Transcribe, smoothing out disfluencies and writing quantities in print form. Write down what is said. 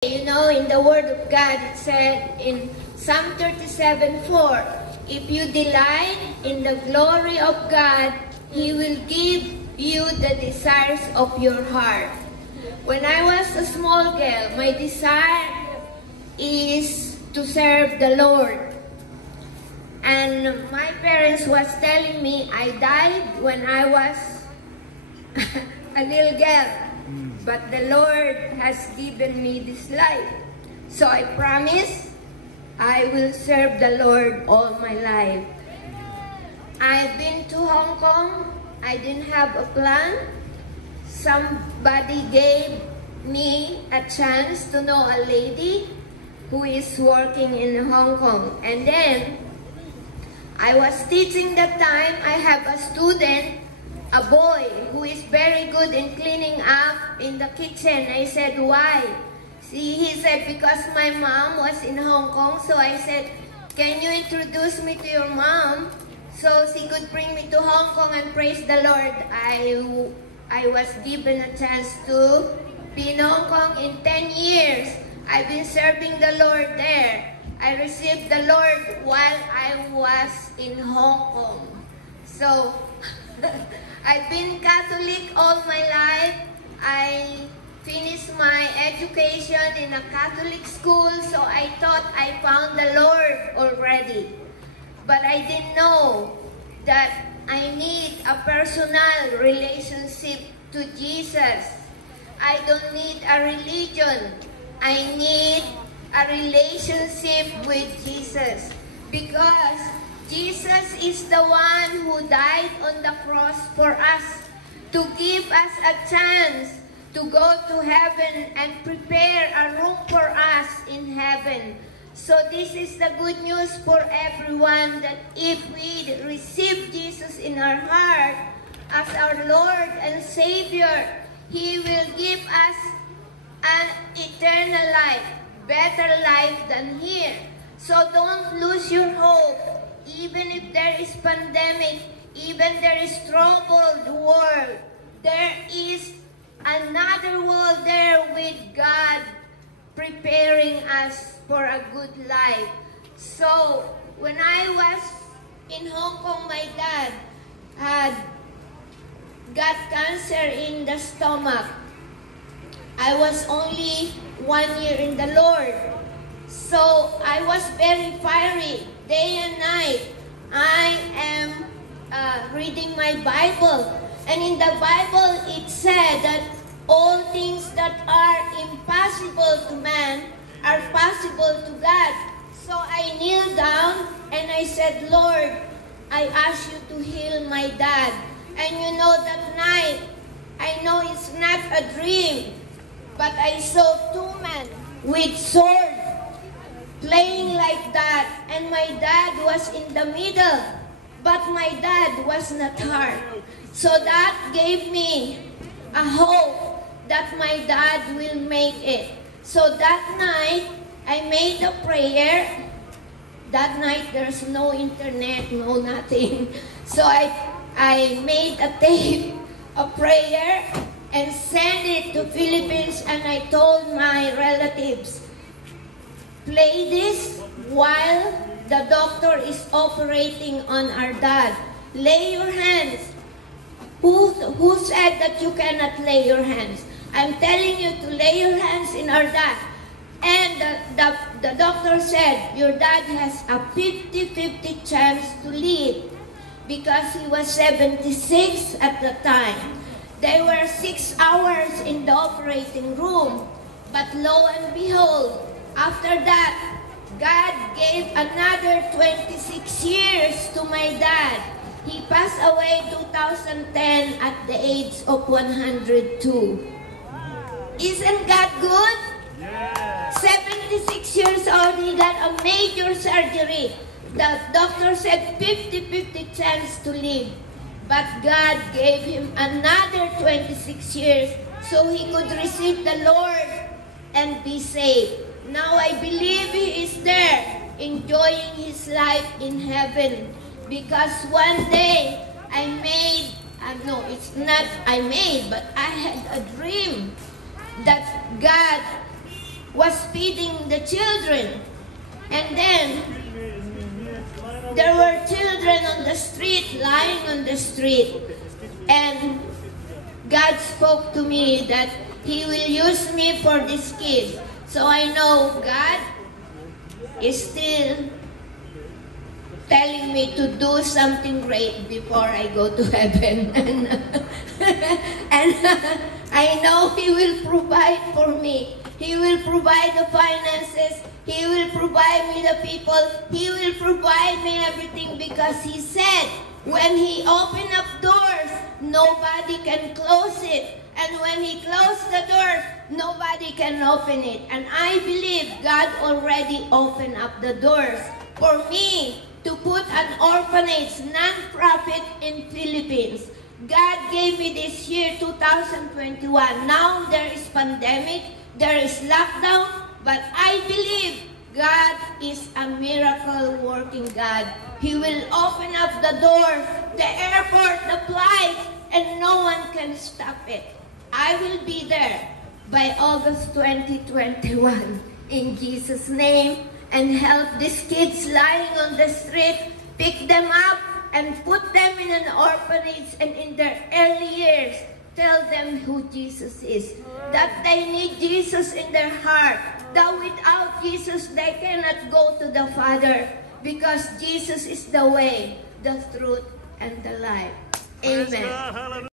You know, in the Word of God, it said in Psalm 37:4, if you delight in the glory of God, He will give you the desires of your heart. When I was a small girl, my desire is to serve the Lord. And my parents was telling me I died when I was a little girl. But the Lord has given me this life. So I promise I will serve the Lord all my life. I've been to Hong Kong. I didn't have a plan. Somebody gave me a chance to know a lady who is working in Hong Kong. And then I was teaching that time. I have a student, a boy who is very good in cleaning up in the kitchen. I said, why? See, he said, because my mom was in Hong Kong. So I said, can you introduce me to your mom so she could bring me to Hong Kong and praise the Lord? I was given a chance to be in Hong Kong in 10 years. I've been serving the Lord there. I received the Lord while I was in Hong Kong. So I've been Catholic all my life. I finished my education in a Catholic school, so I thought I found the Lord already. But I didn't know that I need a personal relationship to Jesus. I don't need a religion. I need a relationship with Jesus, because Jesus is the one who died on the cross for us, to give us a chance to go to heaven and prepare a room for us in heaven. So this is the good news for everyone, that if we receive Jesus in our heart as our Lord and Savior, He will give us an eternal life, better life than here. So don't lose your hope. Even if there is pandemic, even there is troubled world, there is another world there with God preparing us for a good life. So when I was in Hong Kong, my dad had got cancer in the stomach. I was only 1 year in the Lord. So I was very fiery. Day and night, I am reading my Bible. And in the Bible, it said that all things that are impossible to man are possible to God. So I kneeled down and I said, Lord, I ask you to heal my dad. And you know, that night, I know it's not a dream, but I saw two men with swords playing like that, and my dad was in the middle, but my dad was not hurt. So that gave me a hope that my dad will make it. So that night, I made a prayer. That night, there's no internet, no nothing. So I made a tape, a prayer, and sent it to Philippines, and I told my relatives, play this while the doctor is operating on our dad. Lay your hands. Who said that you cannot lay your hands? I'm telling you to lay your hands in our dad. And the doctor said, your dad has a 50-50 chance to live, because he was 76 at the time. They were 6 hours in the operating room. But lo and behold, after that, God gave another 26 years to my dad. He passed away 2010 at the age of 102. Isn't God good? Yeah. 76 years old, he got a major surgery. The doctor said 50-50 chance to live. But God gave him another 26 years so he could receive the Lord and be saved. Now I believe he is there, enjoying his life in heaven. Because one day I made, no, it's not I made, but I had a dream that God was feeding the children. And then, there were children on the street, lying on the street. And God spoke to me that He will use me for these kids. So I know God is still telling me to do something great before I go to heaven. And I know He will provide for me. He will provide the finances. He will provide me the people. He will provide me everything, because He said, when He opened up doors, nobody can close it. And when He closed the doors, nobody can open it. And I believe God already opened up the doors for me to put an orphanage, non-profit in Philippines. God gave me this year, 2021. Now there is pandemic, there is lockdown, but I believe God is a miracle-working God. He will open up the doors, the airport, the flights, and no one can stop it. I will be there by August 2021 in Jesus' name, and help these kids lying on the street, pick them up and put them in an orphanage, and in their early years, tell them who Jesus is, that they need Jesus in their heart, that without Jesus they cannot go to the Father, because Jesus is the way, the truth, and the life. Amen.